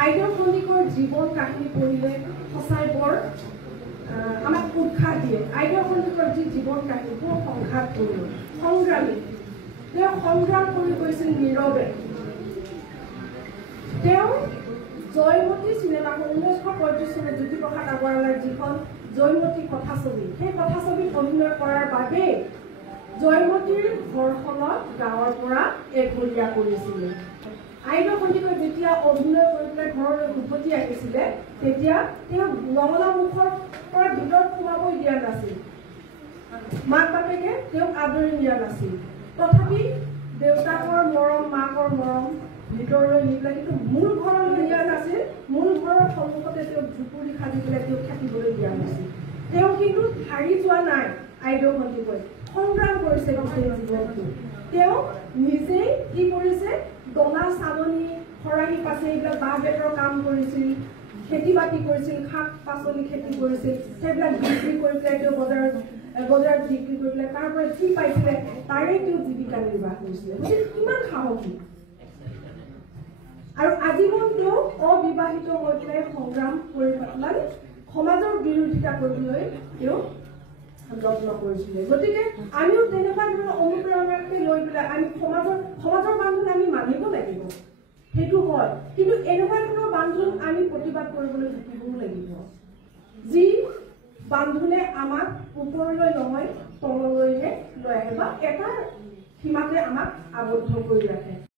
আইদেউ সন্দিকৰ জীৱন কাহিনী পঢ়িলে সঁচাই বৰ আমাক উৎসাহ দিয়ে। আইদেউ সন্দিকৰ যি জীৱন কাহিনী বৰ সংঘাতপূৰ্ণ, সংগ্ৰামী। তেওঁ সংগ্ৰাম কৰি গৈছিল নীৰৱে। তেওঁ জয়মতী চিনেমাখন 1935 চনত জ্যোতিপ্ৰসাদ আগৰৱালাৰ যিখন জয়মতী কথাছবি, সেই কথাছবিত অভিনয় কৰাৰ বাবে জয়মতীৰ ঘৰখনত গাঁৱৰ পৰা এঘৰীয়া কৰিছিলে। আইদেউ সন্দিকৈ যেতিয়া অভিনয় কৰি পেলাই ঘৰলৈ উভতি আহিছিলে, তেতিয়া তেওঁ নঙলা মুখৰ পৰা ভিতৰত সোমাবই দিয়া নাছিল। মাক বাপেকে তেওঁক আদৰি নিয়া নাছিল। তথাপি দেউতাকৰ মৰম, মাকৰ মৰম ভিতৰলৈ নি পেলাই কিন্তু মূল ঘৰলৈ নিয়া নাছিল। মূল ঘৰৰ সন্মুখতে তেওঁক জুপুৰি সাজি পেলাই তেওঁক থাকিবলৈ দিয়া নাছিল। তেওঁ কিন্তু হাৰি যোৱা নাই। আইদেউ সন্দিকৈ সংগ্ৰাম কৰিছে গোটেই জীৱনটো। তেওঁ নিজেই কি কৰিছে, দনা চালনি খৰাহি পাছে এইবিলাক বাঁহ বেতৰ কাম কৰিছিল, খেতি বাতি কৰিছিল, শাক পাচলি খেতি কৰিছিল। সেইবিলাক বিক্ৰী কৰি পেলাই তেওঁ বজাৰত বিক্ৰী কৰি পেলাই তাৰ পৰা যি পাইছিলে তাৰে তেওঁ জীৱিকা নিৰ্বাহ কৰিছিলে। গতিকে কিমান সাহসী। আৰু আজীৱন তেওঁ অবিবাহিত হৈ পেলাই সংগ্ৰাম কৰি পেলাই সমাজৰ বিৰোধিতা কৰিবলৈ তেওঁ যত্ন কৰিছিলে। গতিকে আমিও তেনেকুৱা ধৰণৰ অনুপ্ৰেৰণাকে লৈ পেলাই আমি সমাজৰ বান্ধোন আমি মানিব লাগিব, সেইটো হয়। কিন্তু এনেকুৱা ধৰণৰ বান্ধোন আমি প্ৰতিবাদ কৰিবলৈ শিকিবও লাগিব, যি বান্ধোনে আমাক ওপৰলৈ নহয় তললৈহে লৈ আহে বা এটা সীমাতে আমাক আবদ্ধ কৰি ৰাখে।